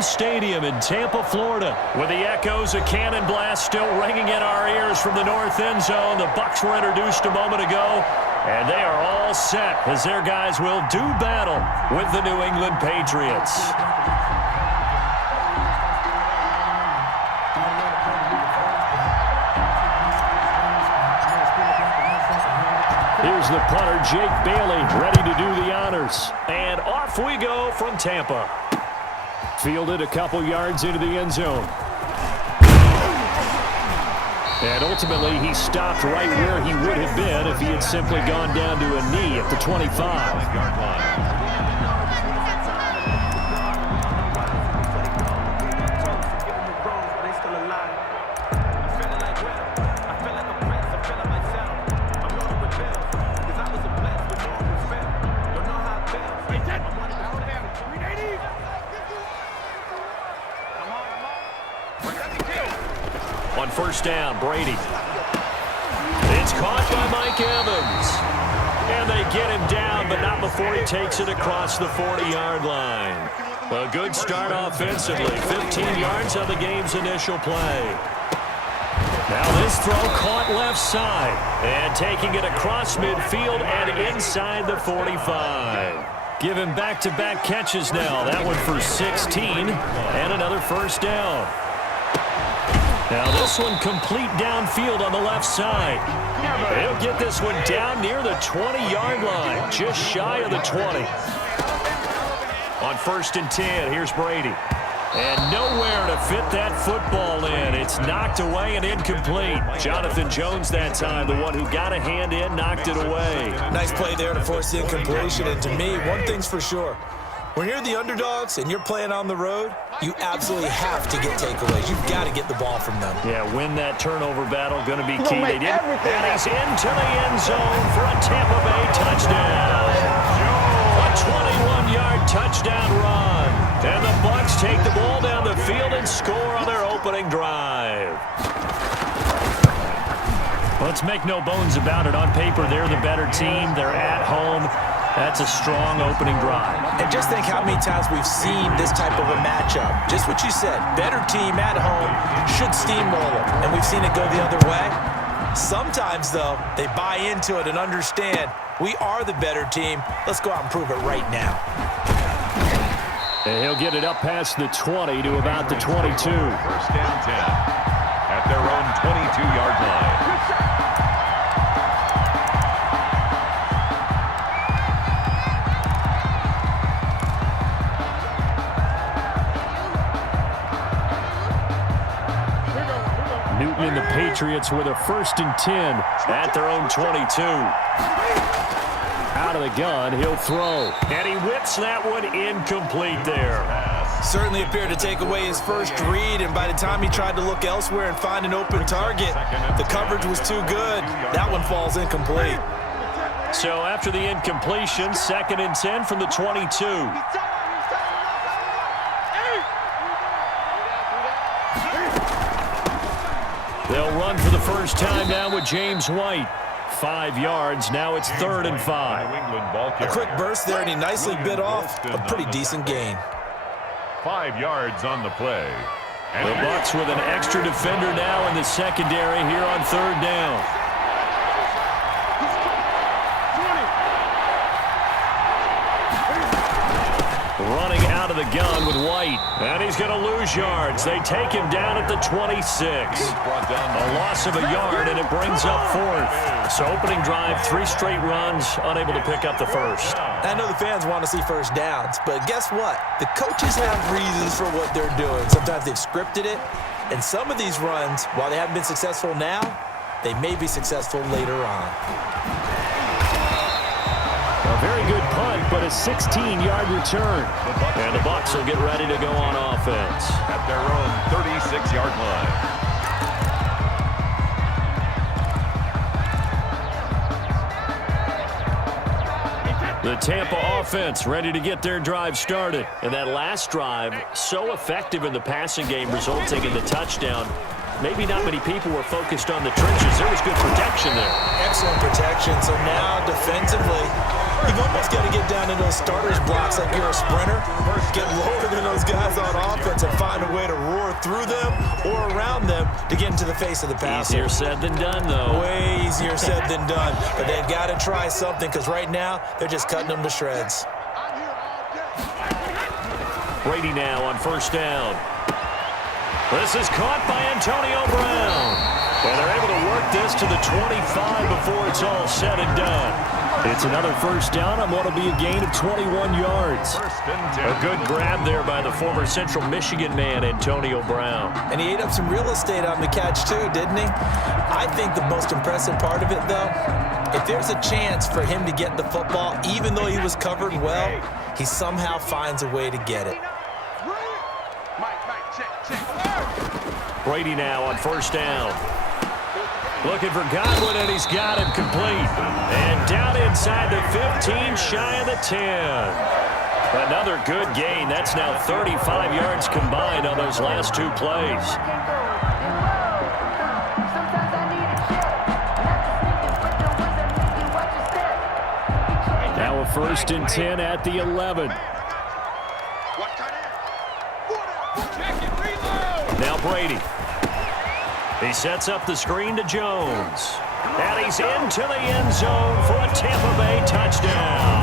Home Stadium in Tampa, Florida. With the echoes of cannon blast still ringing in our ears from the north end zone, the Bucs were introduced a moment ago, and they are all set as their guys will do battle with the New England Patriots. Here's the punter, Jake Bailey, ready to do the honors. And off we go from Tampa. Fielded a couple yards into the end zone. And ultimately, he stopped right where he would have been if he had simply gone down to a knee at the 25-yard line. On first down, Brady. It's caught by Mike Evans. And they get him down, but not before he takes it across the 40-yard line. A good start offensively. 15 yards on the game's initial play. Now this throw caught left side. And taking it across midfield and inside the 45. Give him back-to-back catches now. That one for 16 and another first down. Now this one complete downfield on the left side. He'll get this one down near the 20-yard line, just shy of the 20. On first and 10, here's Brady. And nowhere to fit that football in. It's knocked away and incomplete. Jonathan Jones that time, the one who got a hand in, knocked it away. Nice play there to force the incompletion. And to me, one thing's for sure. When you're the underdogs and you're playing on the road, you absolutely have to get takeaways. You've got to get the ball from them. Yeah, win that turnover battle, going to be key. They didn't. And he's into the end zone for a Tampa Bay touchdown. A 21-yard touchdown run. And the Bucs take the ball down the field and score on their opening drive. Let's make no bones about it. On paper, they're the better team. They're at home. That's a strong opening drive. And just think how many times we've seen this type of a matchup. Just what you said, better team at home should steamroll them. And we've seen it go the other way. Sometimes, though, they buy into it and understand we are the better team. Let's go out and prove it right now. And he'll get it up past the 20 to about the 22. First down 10 at their own 22-yard line. Newton and the Patriots with a first and 10 at their own 22. Out of the gun, he'll throw. And he whips that one incomplete there. Certainly appeared to take away his first read, and by the time he tried to look elsewhere and find an open target, the coverage was too good. That one falls incomplete. So after the incompletion, second and 10 from the 22. They'll run for the first time now with James White. 5 yards. Now it's 3rd and 5. A quick burst there, and he nicely bit off a pretty decent gain. 5 yards on the play. And the Bucs with an extra defender now in the secondary here on 3rd down. Running out of the gun with White. And he's going to lose yards. They take him down at the 26. A loss of a yard, and it brings up 4th. So opening drive, 3 straight runs, unable to pick up the first. I know the fans want to see first downs, but guess what? The coaches have reasons for what they're doing. Sometimes they've scripted it, and some of these runs, while they haven't been successful now, they may be successful later on. A very good punt, but a 16-yard return. And the Bucs will get ready to go on offense. At their own 36-yard line. The Tampa offense ready to get their drive started. And that last drive, so effective in the passing game, resulting in the touchdown. Maybe not many people were focused on the trenches. There was good protection there. Excellent protection. So now defensively, You've almost got to get down in those starters blocks like you're a sprinter. Get lower than those guys on offense and find a way to roar through them or around them to get into the face of the passer. Easier said than done, though. Way easier said than done. But they've got to try something because right now they're just cutting them to shreds. Brady now on first down. This is caught by Antonio Brown. And they're able to work this to the 25 before it's all said and done. It's another first down on what will be a gain of 21 yards. A good grab there by the former Central Michigan man, Antonio Brown. And he ate up some real estate on the catch too, didn't he? I think the most impressive part of it, though, if there's a chance for him to get the football, even though he was covered well, he somehow finds a way to get it. Brady now on first down. Looking for Godwin, and he's got him complete. And down inside the 15, shy of the 10. Another good gain. That's now 35 yards combined on those last two plays. Now a first and 10 at the 11. Now Brady. He sets up the screen to Jones. And he's into the end zone for a Tampa Bay touchdown.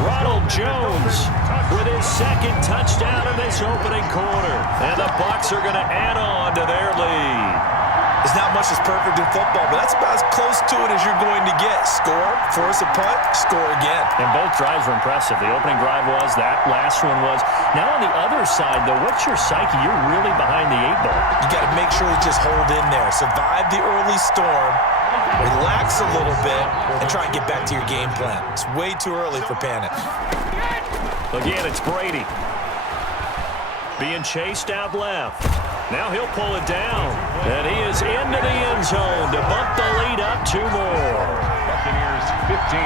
Ronald Jones with his second touchdown in this opening quarter. And the Bucs are going to add on to their lead. There's not much that's perfect in football, but that's about as close to it as you're going to get. Score, force a punt, score again. And both drives were impressive. The opening drive was, that last one was. Now on the other side, though, what's your psyche? You're really behind the 8 ball. You got to make sure you just hold in there. Survive the early storm, relax a little bit, and try and get back to your game plan. It's way too early for panic. Again, it's Brady. Being chased out left. Now he'll pull it down. And he is into the end zone to bump the lead up 2 more. Buccaneers 15.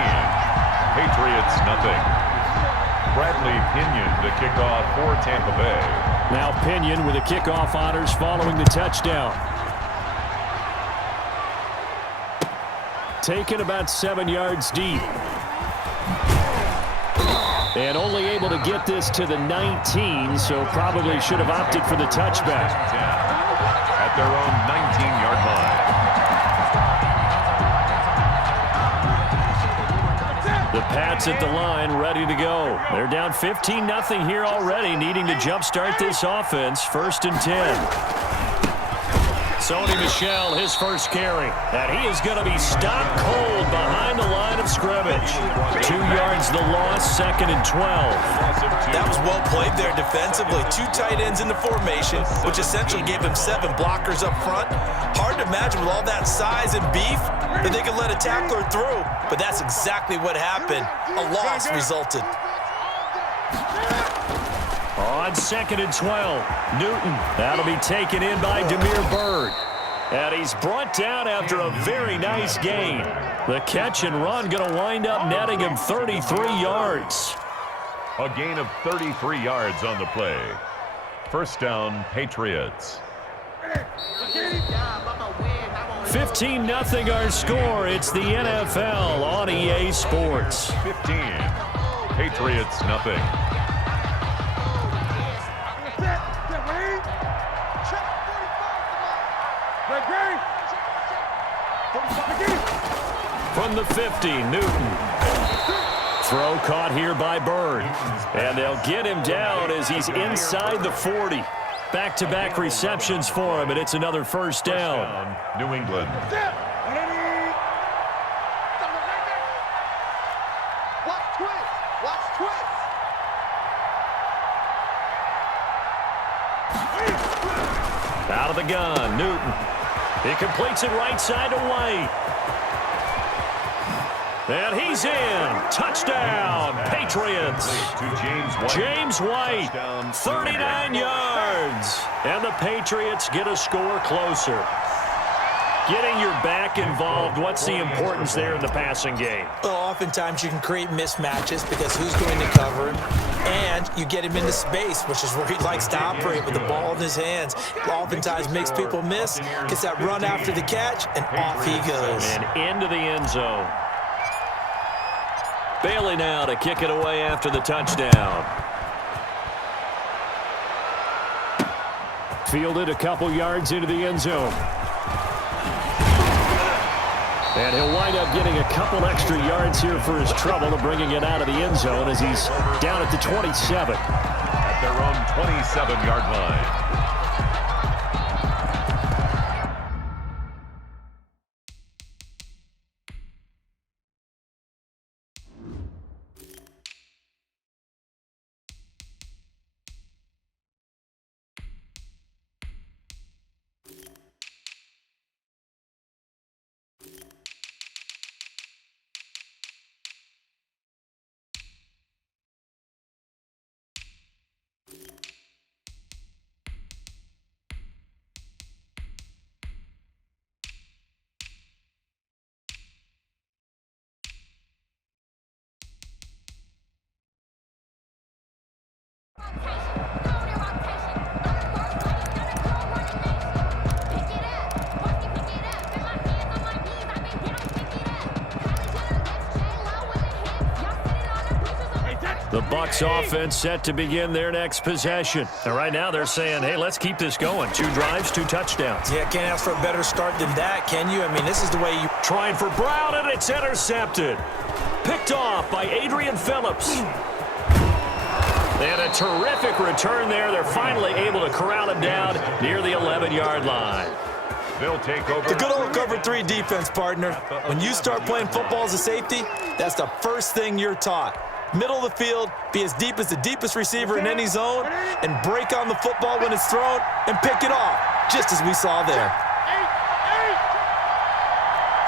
Patriots nothing. Bradley Pinion to kick off for Tampa Bay. Now Pinion with the kickoff honors following the touchdown. Taken about 7 yards deep. And only able to get this to the 19, so probably should have opted for the touchback. At their own 19-yard line. The Pats at the line, ready to go. They're down 15-0 here already, needing to jumpstart this offense. First and 10. Sony Michel, his first carry. And he is going to be stopped cold behind the line of scrimmage. 2 yards the loss, second and 12. That was well played there defensively. 2 tight ends in the formation, which essentially gave him 7 blockers up front. Hard to imagine with all that size and beef that they could let a tackler through. But that's exactly what happened. A loss resulted. On second and 12, Newton. That'll be taken in by Demir Bird. And he's brought down after a very nice gain. The catch and run going to wind up netting him 33 yards. A gain of 33 yards on the play. First down, Patriots. 15-0 our score. It's the NFL on EA Sports. 15. Patriots nothing. From the 50, Newton. Throw caught here by Bird. And they'll get him down as he's inside the 40. Back-to-back receptions for him, and it's another first down. New England. Out of the gun, Newton. He completes it right side to White. And he's in. Touchdown, Patriots. To James White, 39 yards. And the Patriots get a score closer. Getting your back involved, what's the importance there in the passing game? Well, oftentimes you can create mismatches because who's going to cover him? And you get him into space, which is where he likes to operate with the ball in his hands. Oftentimes makes people miss, gets that run after the catch, and off he goes. And into the end zone. Bailey now to kick it away after the touchdown. Fielded a couple yards into the end zone. And he'll wind up getting a couple extra yards here for his trouble of bringing it out of the end zone as he's down at the 27. At their own 27-yard line. The Bucs offense set to begin their next possession. And right now they're saying, hey, let's keep this going. 2 drives, 2 touchdowns. Yeah, can't ask for a better start than that, can you? I mean, this is the way you... Trying for Brown, and it's intercepted. Picked off by Adrian Phillips. And a terrific return there. They're finally able to corral him down near the 11-yard line. They'll take over. The good old cover 3 defense, partner. When you start playing football as a safety, that's the first thing you're taught. Middle of the field, be as deep as the deepest receiver in any zone, and break on the football when it's thrown and pick it off, just as we saw there.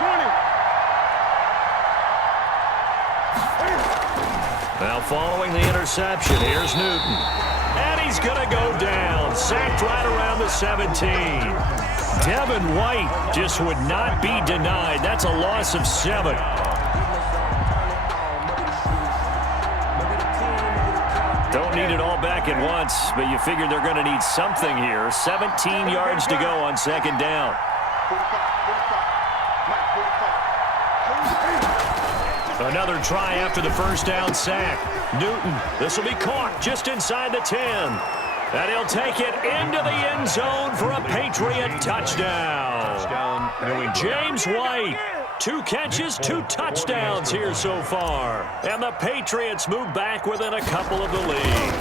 20. Now following the interception, here's Newton. And he's going to go down, sacked right around the 17. Devin White just would not be denied. That's a loss of 7. Don't need it all back at once, but you figure they're going to need something here. 17 yards to go on second down. Another try after the first down sack. Newton, this will be caught just inside the 10. And he'll take it into the end zone for a Patriot touchdown. James White. 2 catches, 2 touchdowns here so far. And the Patriots move back within a couple of the lead.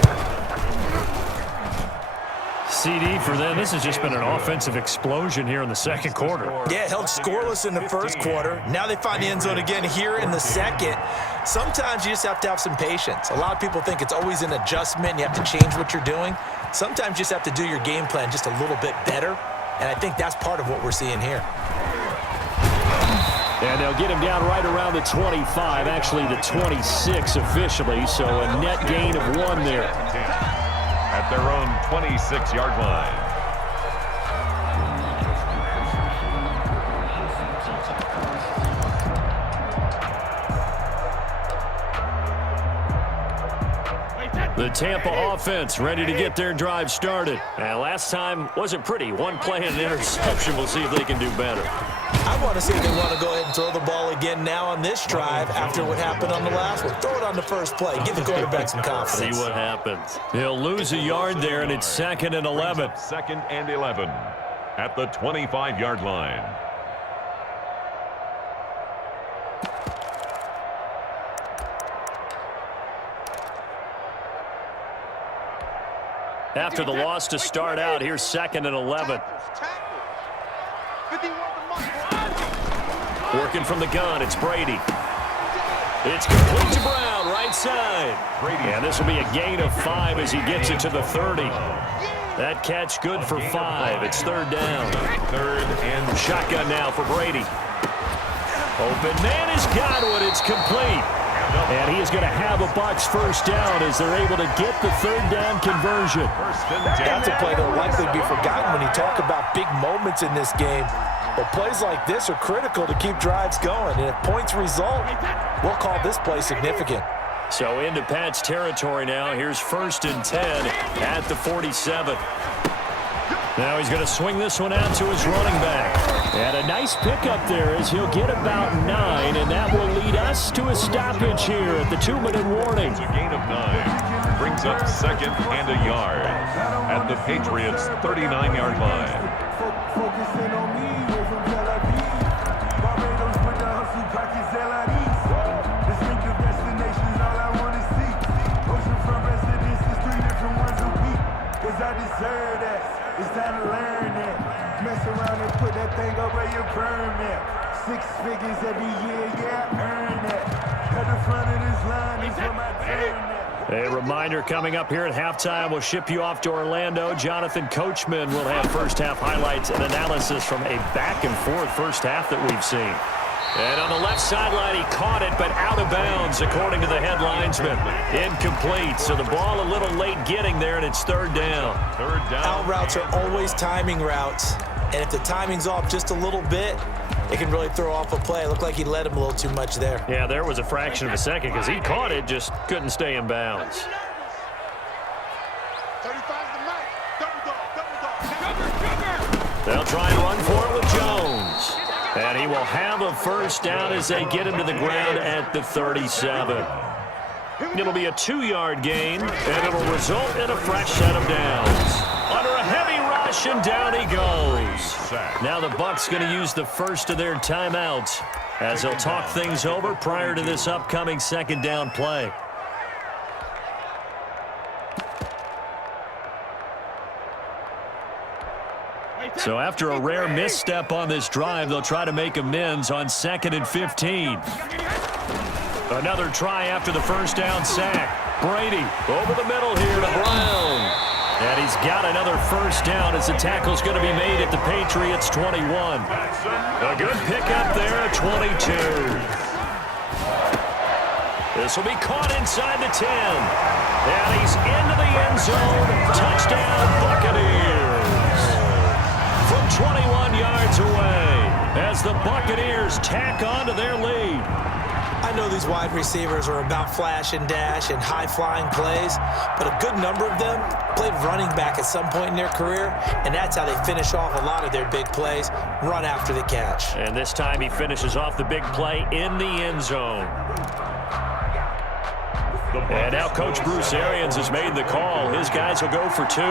CD for them, this has just been an offensive explosion here in the second quarter. Yeah, held scoreless in the first quarter. Now they find the end zone again here in the second. Sometimes you just have to have some patience. A lot of people think it's always an adjustment. You have to change what you're doing. Sometimes you just have to do your game plan just a little bit better. And I think that's part of what we're seeing here. And they'll get him down right around the 25, actually the 26 officially, so a net gain of 1 there. At their own 26-yard line. The Tampa offense ready to get their drive started. And last time wasn't pretty. 1 play and an interception. We'll see if they can do better. I want to see if they want to go ahead and throw the ball again now on this drive after what happened on the last one. Throw it on the first play. Give the quarterback some confidence. See what happens. He'll lose a yard there, and it's 2nd and 11. 2nd and 11 at the 25-yard line. After the loss to start out, here's 2nd and 11. Working from the gun, it's Brady. It's complete to Brown, right side. And this will be a gain of 5 as he gets it to the 30. That catch good for 5. It's 3rd down. 3rd and shotgun now for Brady. Open man is Godwin. It's complete. And he is going to have a Bucs first down as they're able to get the 3rd down conversion. That's a play that will likely be forgotten when you talk about big moments in this game. But plays like this are critical to keep drives going. And if points result, we'll call this play significant. So into Pat's territory now. Here's 1st and 10 at the 47. Now he's going to swing this one out to his running back. And a nice pickup there as he'll get about 9, and that will lead us to a stoppage here at the 2-minute warning. It's a gain of 9. Brings up second and a yard at the Patriots' 39-yard line. Focusing on me, way from Tel Aviv. Barbados with the hustle pockets, LIDs. Distinctive destinations, all I want to see. Oceanfront residences, 3 different ones a week. Cause I deserve that. It's time to learn that. Mess around and put that thing up where your permit. 6 figures every year, yeah, I earn that. At the front of this line is where my turn at. A reminder coming up here at halftime. We'll ship you off to Orlando. Jonathan Coachman will have first-half highlights and analysis from a back-and-forth first half that we've seen. And on the left sideline, he caught it, but out of bounds, according to the head linesman. Incomplete, so the ball a little late getting there, and it's third down. Third down. Out routes are always timing routes, and if the timing's off just a little bit, it can really throw off a play. It looked like he led him a little too much there. Yeah, there was a fraction of a second because he caught it, just couldn't stay in bounds. 35's the night. Double dog. They'll try and run for it with Jones. And he will have a first down as they get him to the ground at the 37. It'll be a 2-yard gain, and it'll result in a fresh set of downs. Under a heavy rush, and down he goes. Now the Bucs going to use the first of their timeouts as they'll talk things over prior to this upcoming second down play. So after a rare misstep on this drive, they'll try to make amends on 2nd and 15. Another try after the first down sack. Brady over the middle here to Brown. And he's got another first down as the tackle's going to be made at the Patriots' 21. A good pickup there at 22. This will be caught inside the 10. And he's into the end zone. Touchdown, Buccaneers. From 21 yards away as the Buccaneers tack on to their lead. I know these wide receivers are about flash and dash and high-flying plays, but a good number of them played running back at some point in their career, and that's how they finish off a lot of their big plays, run after the catch. And this time he finishes off the big play in the end zone. And now Coach Bruce Arians has made the call. His guys will go for 2.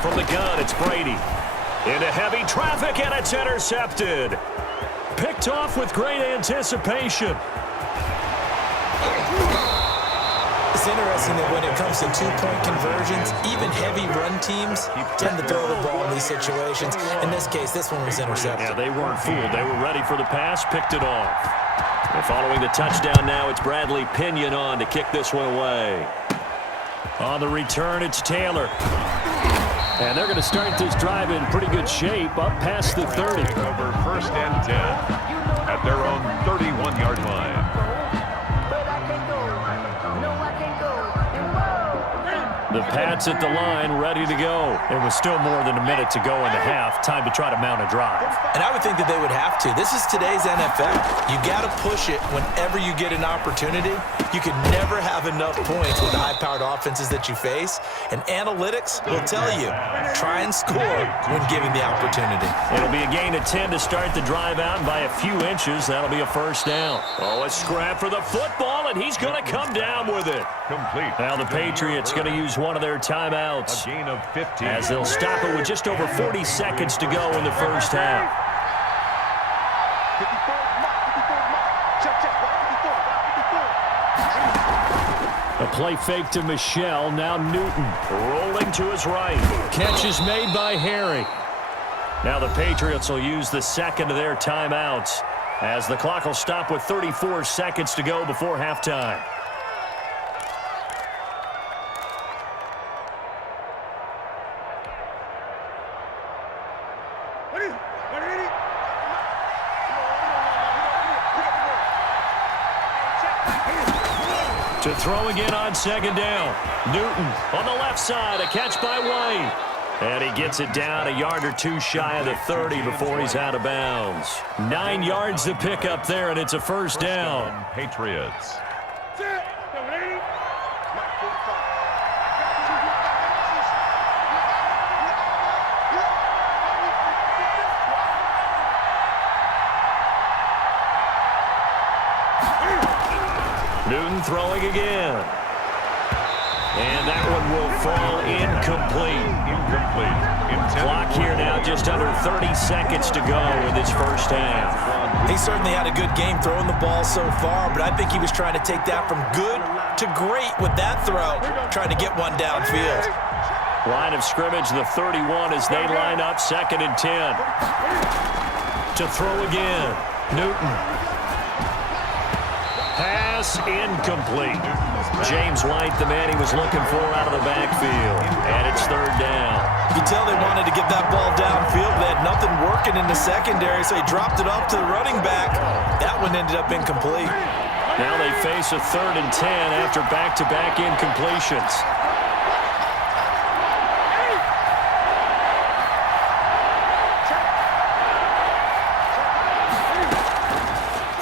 From the gun, it's Brady. Into heavy traffic, and it's intercepted. Picked off with great anticipation. It's interesting that when it comes to 2-point conversions, even heavy run teams tend to throw the ball in these situations. In this case, this one was intercepted. Yeah, they weren't fooled. They were ready for the pass, picked it off. And following the touchdown now, it's Bradley Pinion on to kick this one away. On the return, it's Taylor. And they're going to start this drive in pretty good shape, up past the 30. Over 1st and 10 at their own 31-yard line. The Pats at the line, ready to go. It was still more than a minute to go in the half. Time to try to mount a drive. And I would think that they would have to. This is today's NFL. You got to push it whenever you get an opportunity. You can never have enough points with the high-powered offenses that you face. And analytics will tell you, try and score when given the opportunity. It'll be a gain of 10 to start the drive out, and by a few inches, that'll be a first down. Oh, a scrap for the football, and he's going to come down with it. Complete. Now the Patriots going to use one of their timeouts A gain of 15. as they'll stop it with just over 40 seconds to go in the first half. A play fake to Michelle. Now Newton rolling to his right. Catch is made by Harry. Now the Patriots will use the second of their timeouts as the clock will stop with 34 seconds to go before halftime. To throw again on second down. Newton on the left side, a catch by White. And he gets it down a yard or two shy of the 30 before he's out of bounds. 9 yards to pick up there, and it's a first down. Patriots. throwing again. And that one will fall incomplete. Clock here now, just under 30 seconds to go in this first half. He certainly had a good game throwing the ball so far, but I think he was trying to take that from good to great with that throw, trying to get one downfield. Line of scrimmage, the 31 as they line up, 2nd and 10. To throw again, Newton. Pass incomplete. James White, the man he was looking for out of the backfield. And it's 3rd down. You can tell they wanted to get that ball downfield. They had nothing working in the secondary, so he dropped it off to the running back. That one ended up incomplete. Now they face a 3rd and 10 after back-to-back incompletions.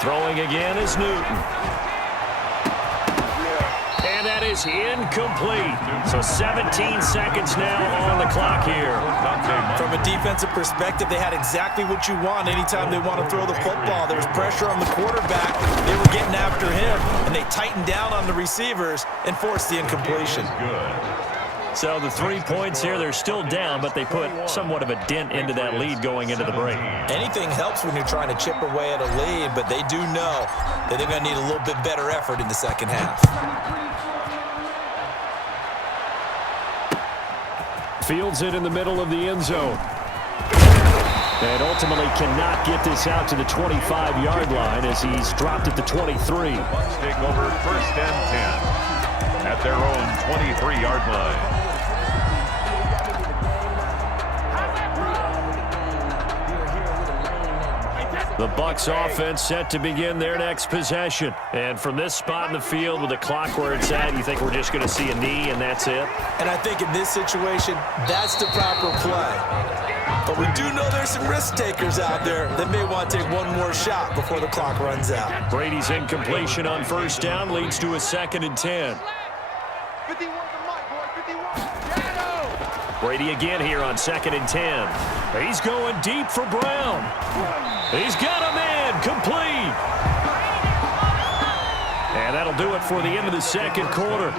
Throwing again is Newton. And that is incomplete. So 17 seconds now on the clock here. From a defensive perspective, they had exactly what you want anytime they want to throw the football. There was pressure on the quarterback. They were getting after him, and they tightened down on the receivers and forced the incompletion. So the 3 points here, they're still down, but they put somewhat of a dent into that lead going into the break. Anything helps when you're trying to chip away at a lead, but they do know that they're going to need a little bit better effort in the second half. Fields it in the middle of the end zone. And ultimately cannot get this out to the 25-yard line as he's dropped at the 23. Bucs take over 1st and 10 at their own 23-yard line. The Bucs offense set to begin their next possession. And from this spot in the field with the clock where it's at, you think we're just going to see a knee and that's it? And I think in this situation, that's the proper play. But we do know there's some risk takers out there that may want to take one more shot before the clock runs out. Brady's incompletion on 1st down leads to a 2nd and 10. Brady again here on 2nd and 10. He's going deep for Brown. He's got a man complete. And that'll do it for the end of the 2nd quarter.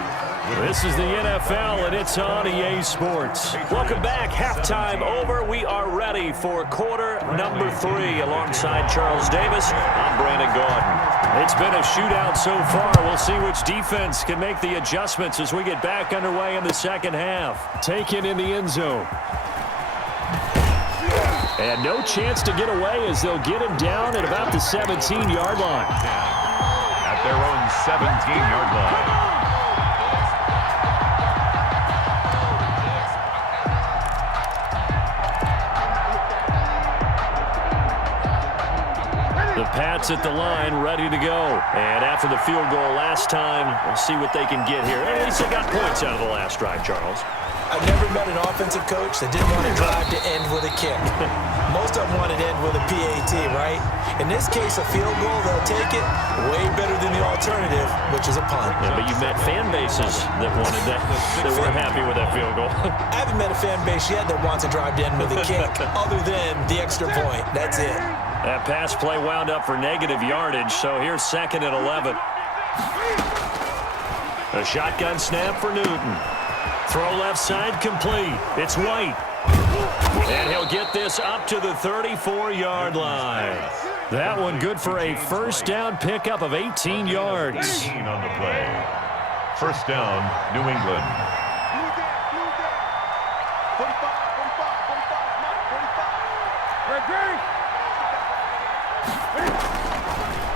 This is the NFL, and it's on EA Sports. Welcome back. Halftime over. We are ready for quarter number 3. Alongside Charles Davis, I'm Brandon Gaudin. It's been a shootout so far. We'll see which defense can make the adjustments as we get back underway in the second half. Taken in the end zone. And no chance to get away as they'll get him down at about the 17-yard line. At their own 17-yard line. The Pats at the line, ready to go. And after the field goal last time, we'll see what they can get here. At least they got points out of the last drive, Charles. I've never met an offensive coach that didn't want to drive to end with a kick. Most of them want to end with a PAT, right? In this case, a field goal, they'll take it way better than the alternative, which is a punt. Yeah, but you've met fan bases that wanted that weren't happy with that field goal. I haven't met a fan base yet that wants to drive to end with a kick, other than the extra point. That's it. That pass play wound up for negative yardage, so here's 2nd and 11. A shotgun snap for Newton. Throw left side complete. It's White. And he'll get this up to the 34-yard line. That one good for a 1st down pickup of 18 yards. 18 on the play. 1st down, New England.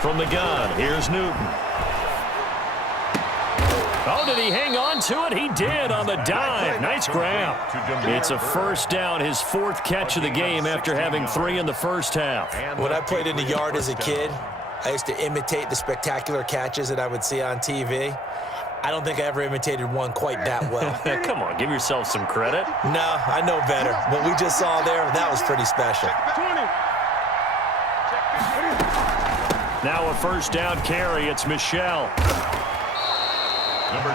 From the gun, here's Newton. Oh, did he hang on to it? He did on the dive. Nice grab. It's a 1st down, his 4th catch of the game after having 3 in the first half. When I played in the yard as a kid, I used to imitate the spectacular catches that I would see on TV. I don't think I ever imitated one quite that well. Come on, give yourself some credit. No, I know better. What we just saw there, that was pretty special. Now a 1st down carry. It's Michelle.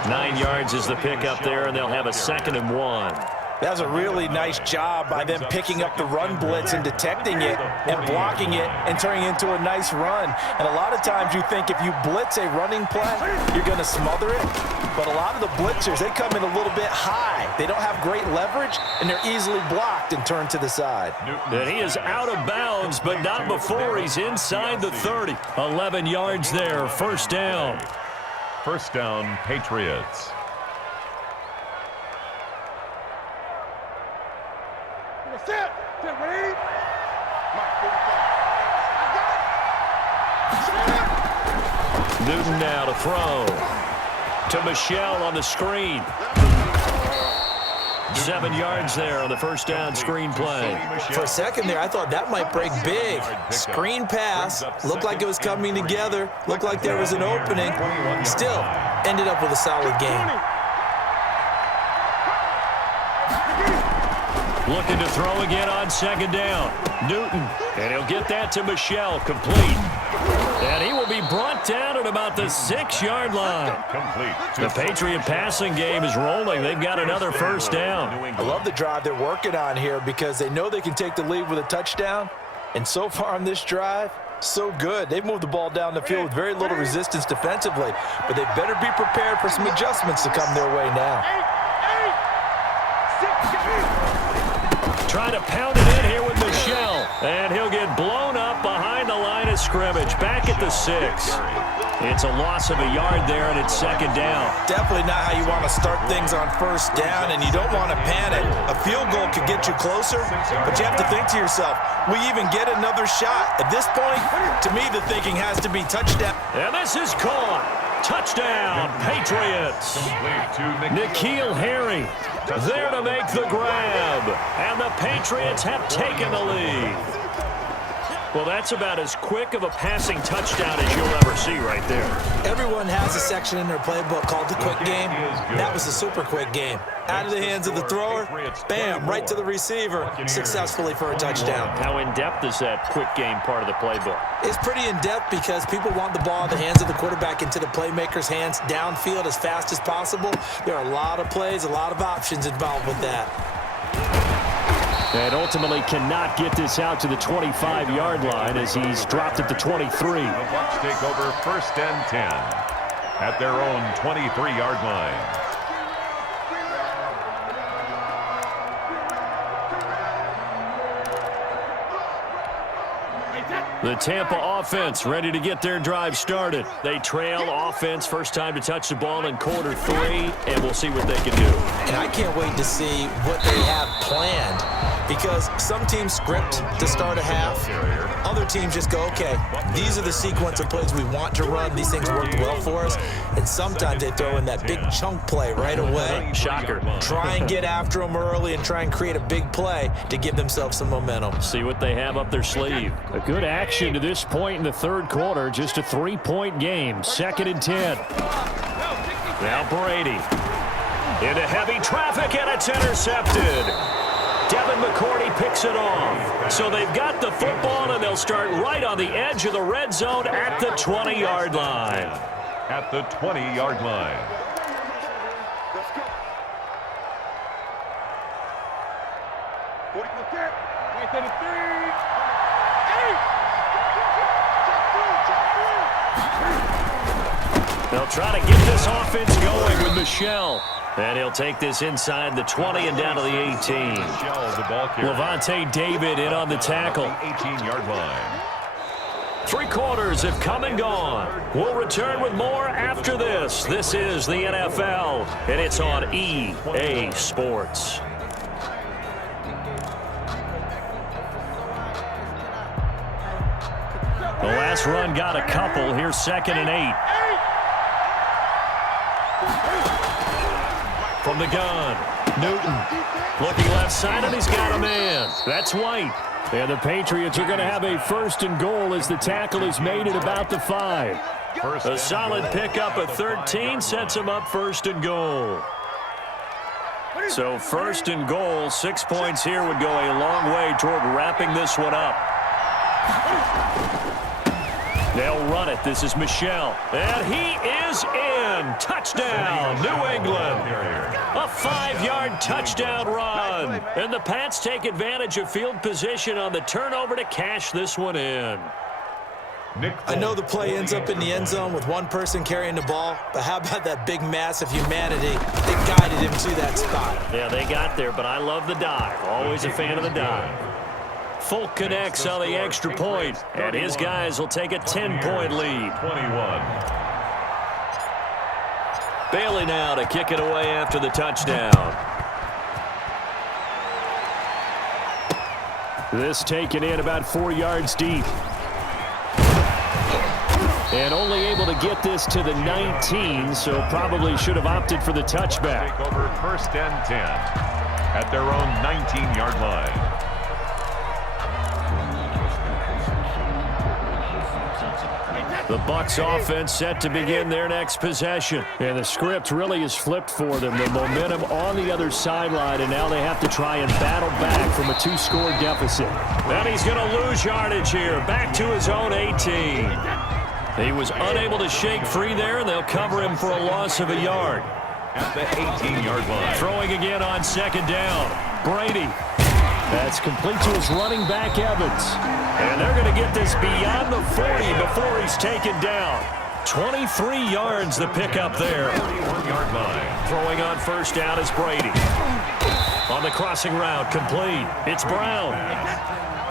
9 yards is the pickup there, and they'll have a 2nd and 1. That was a really nice job by them picking up the run blitz and detecting it and blocking it and turning it into a nice run. And a lot of times you think if you blitz a running play, you're going to smother it. But a lot of the blitzers, they come in a little bit high. They don't have great leverage, and they're easily blocked and turned to the side. And he is out of bounds, but not before he's inside the 30. 11 yards there, first down. First down, Patriots. Newton now to throw. To Michelle on the screen. 7 yards there on the first down screen play. For a second there, I thought that might break big. Screen pass. Looked like it was coming together. Looked like there was an opening. Still, ended up with a solid game. Looking to throw again on second down. Newton, and he'll get that to Michelle, complete. And he will be brought down at about the 6-yard line. The Patriot passing game is rolling. They've got another first down. I love the drive they're working on here because they know they can take the lead with a touchdown. And so far on this drive, so good. They've moved the ball down the field with very little resistance defensively. But they better be prepared for some adjustments to come their way now. Trying to pound it in here with Michelle. And he'll get blown up behind the line of scrimmage. Back at the 6. It's a loss of a yard there, and it's second down. Definitely not how you want to start things on first down, and you don't want to panic. A field goal could get you closer, but you have to think to yourself, we even get another shot. At this point, to me, the thinking has to be touchdown. And this is caught. Touchdown, Patriots. N'Keal Harry there to make the grab. And the Patriots have taken the lead. Well, that's about as quick of a passing touchdown as you'll ever see right there. Everyone has a section in their playbook called the quick game. That was a super quick game. Out of the hands of the thrower, bam, right to the receiver, successfully for a touchdown. How in-depth is that quick game part of the playbook? It's pretty in-depth because people want the ball in the hands of the quarterback into the playmaker's hands downfield as fast as possible. There are a lot of plays, a lot of options involved with that. And ultimately cannot get this out to the 25-yard line as he's dropped at the 23. The Bucs take over first and 10 at their own 23-yard line. The Tampa offense ready to get their drive started. They trail offense, first time to touch the ball in quarter 3, and we'll see what they can do. And I can't wait to see what they have planned because some teams script to start a half. Other teams just go, okay, these are the sequence of plays we want to run. These things work well for us. And sometimes they throw in that big chunk play right away. Shocker. Try and get after them early and try and create a big play to give themselves some momentum. See what they have up their sleeve. A good action to this point in the third quarter. Just a 3-point game. Second and 10. Now Brady. Into heavy traffic, and it's intercepted. Devin McCourty picks it off. So they've got the football, and they'll start right on the edge of the red zone at the 20-yard line. At the 20-yard line. They'll try to get this offense going with Michelle. And he'll take this inside the 20 and down to the 18. Levante David in on the tackle. 18-yard line. 3 quarters have come and gone. We'll return with more after this. This is the NFL, and it's on EA Sports. The last run got a couple. Here's second and 8. From the gun, Newton looking left side, and he's got a man. That's White. And the Patriots are going to have a first and goal as the tackle is made at about the 5. A solid pickup of 13 sets him up first and goal. So first and goal, 6 points here would go a long way toward wrapping this one up. They'll run it. This is Michel. And he is in. Touchdown, New England. A 5-yard touchdown run. And the Pats take advantage of field position on the turnover to cash this one in. I know the play ends up in the end zone with one person carrying the ball, but how about that big mass of humanity that guided him to that spot? Yeah, they got there, but I love the dive. Always a fan of the dive. Folk connects on the extra point, and his guys will take a 10-point lead. 21. Bailey now to kick it away after the touchdown. This taken in about 4 yards deep. And only able to get this to the 19, so probably should have opted for the touchback. Take over 1st and 10 at their own 19-yard line. The Bucs offense set to begin their next possession. And the script really is flipped for them. The momentum on the other sideline, and now they have to try and battle back from a 2-score deficit. And he's going to lose yardage here, back to his own 18. He was unable to shake free there, and they'll cover him for a loss of a yard. At the 18-yard line. Throwing again on 2nd down. Brady. That's complete to his running back, Evans. And they're going to get this beyond the 40 before he's taken down. 23 yards the pickup there. 41-yard line. Throwing on 1st down is Brady. On the crossing route, complete. It's Brown.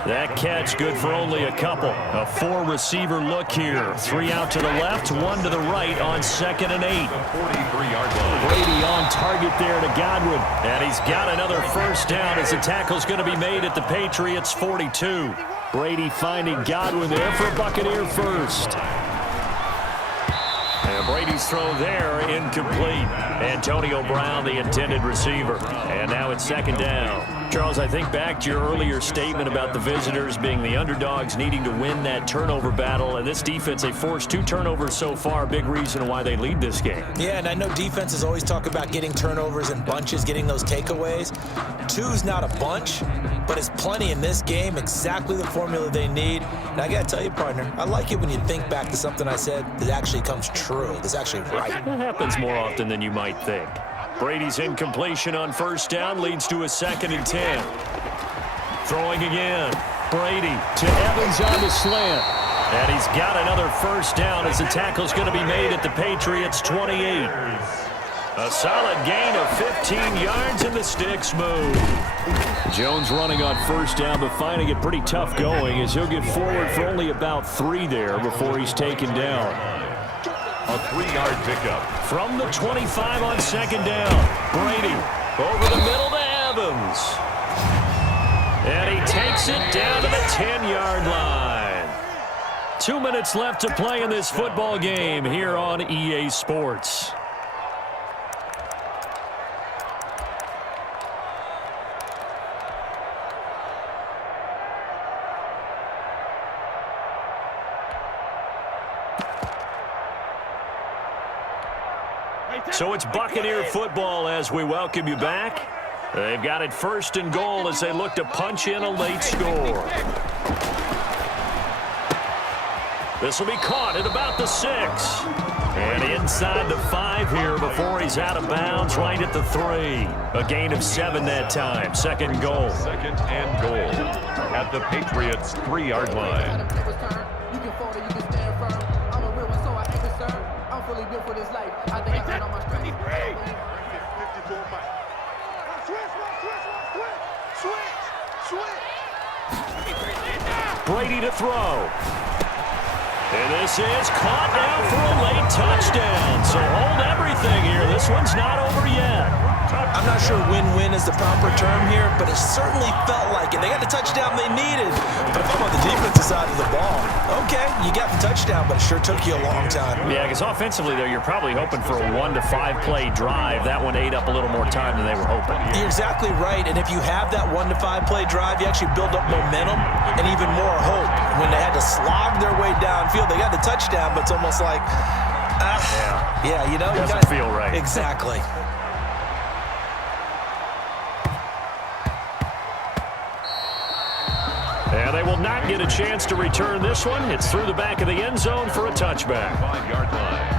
That catch good for only a couple. A 4-receiver look here. 3 out to the left, 1 to the right on 2nd and 8. 43-yard line. Brady on target there to Godwin. And he's got another 1st down as the tackle's going to be made at the Patriots' 42. Brady finding Godwin there for a Buccaneer first. And Brady's throw there, incomplete. Antonio Brown, the intended receiver. And now it's 2nd down. Charles, I think back to your earlier statement about the visitors being the underdogs needing to win that turnover battle. And this defense, they forced 2 turnovers so far. Big reason why they lead this game. Yeah, and I know defenses always talk about getting turnovers in bunches, getting those takeaways. 2's not a bunch, but it's plenty in this game, exactly the formula they need. And I got to tell you, partner, I like it when you think back to something I said that actually comes true, that's actually right. That happens more often than you might think. Brady's incompletion on 1st down leads to a 2nd and 10. Throwing again. Brady to Evans on the slant. And he's got another 1st down as the tackle's going to be made at the Patriots' 28. A solid gain of 15 yards and the sticks move. Jones running on 1st down, but finding it pretty tough going as he'll get forward for only about 3 there before he's taken down. A 3-yard pickup. From the 25 on 2nd down. Brady over the middle to Evans. And he takes it down to the 10-yard line. 2 minutes left to play in this football game here on EA Sports. So it's Buccaneer football as we welcome you back. They've got it 1st and goal as they look to punch in a late score. This will be caught at about the 6. And inside the 5 here before he's out of bounds right at the 3. A gain of 7 that time. 2nd and goal. 2nd and goal at the Patriots' 3-yard line. You can fall or you can stand firm. I'm a real one, so I ain't concerned. I'm fully built for this life. I think I got all my strength. Brady to throw. And this is caught down for a late touchdown. So hold everything here. This one's not over yet. I'm not sure win-win is the proper term here, but it certainly felt like it. They got the touchdown they needed. But if I'm on the defensive side of the ball, okay, you got the touchdown, but it sure took you a long time. Yeah, because offensively there, you're probably hoping for a 1 to 5 play drive. That one ate up a little more time than they were hoping. You're exactly right, and if you have that 1 to 5 play drive, you actually build up momentum and even more hope. When they had to slog their way downfield, they got the touchdown, but it's almost like, yeah, you know, doesn't feel right. Exactly. And they will not get a chance to return this one. It's through the back of the end zone for a touchback. 5-yard line.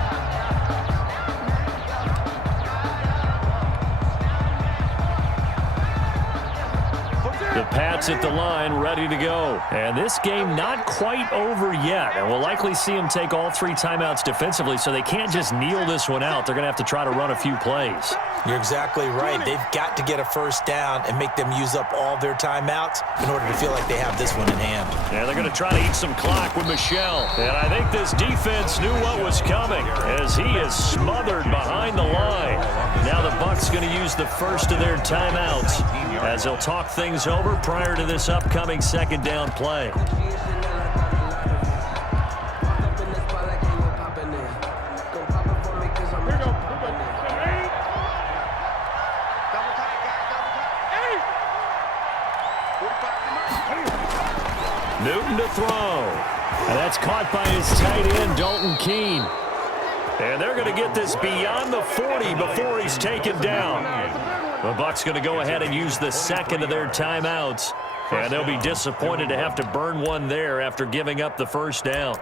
The Pats at the line, ready to go. And this game not quite over yet. And we'll likely see them take all 3 timeouts defensively, so they can't just kneel this one out. They're going to have to try to run a few plays. You're exactly right. They've got to get a first down and make them use up all their timeouts in order to feel like they have this one in hand. Yeah, they're going to try to eat some clock with Michel. And I think this defense knew what was coming as he is smothered behind the line. Now the Bucs going to use the first of their timeouts as they'll talk things over prior to this upcoming second down play. Newton to throw. And that's caught by his tight end, Dalton Keene. And they're going to get this beyond the 40 before he's taken down. The Bucs going to go ahead and use the second of their timeouts. And they'll be disappointed to have to burn one there after giving up the first down.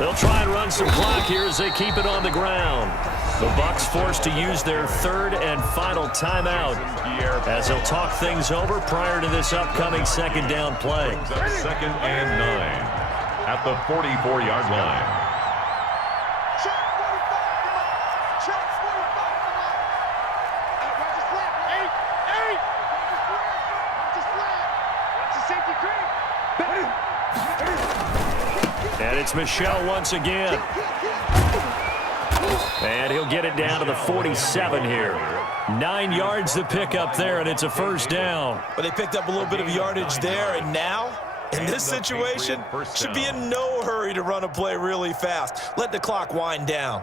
They'll try and run some clock here as they keep it on the ground. The Bucs forced to use their third and final timeout as they'll talk things over prior to this upcoming second down play. Second and 9 at the 44-yard line. And it's Michel once again. And he'll get it down to the 47 here. 9 yards to pick up there, and it's a first down. But they picked up a little bit of yardage there, and now, in this situation, should be in no hurry to run a play really fast. Let the clock wind down.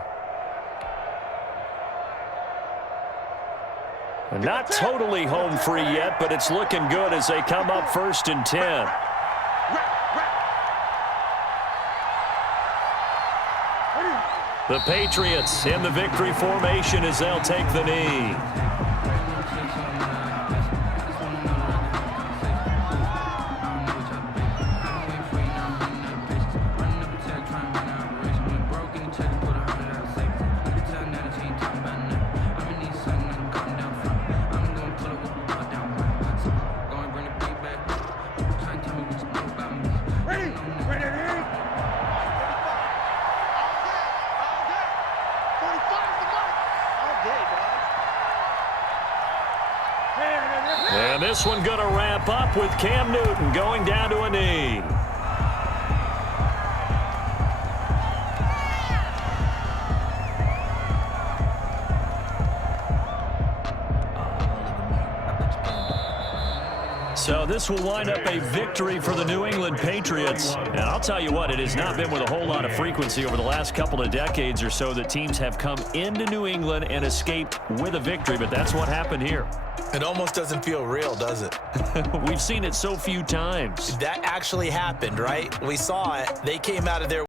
Not totally home free yet, but it's looking good as they come up 1st and 10. The Patriots in the victory formation as they'll take the knee. And this one going to wrap up with Cam Newton going down to a knee. So this will wind up a victory for the New England Patriots. And I'll tell you what, it has not been with a whole lot of frequency over the last couple of decades or so that teams have come into New England and escaped with a victory, but that's what happened here. It almost doesn't feel real, does it? We've seen it so few times. That actually happened, right? We saw it. They came out of there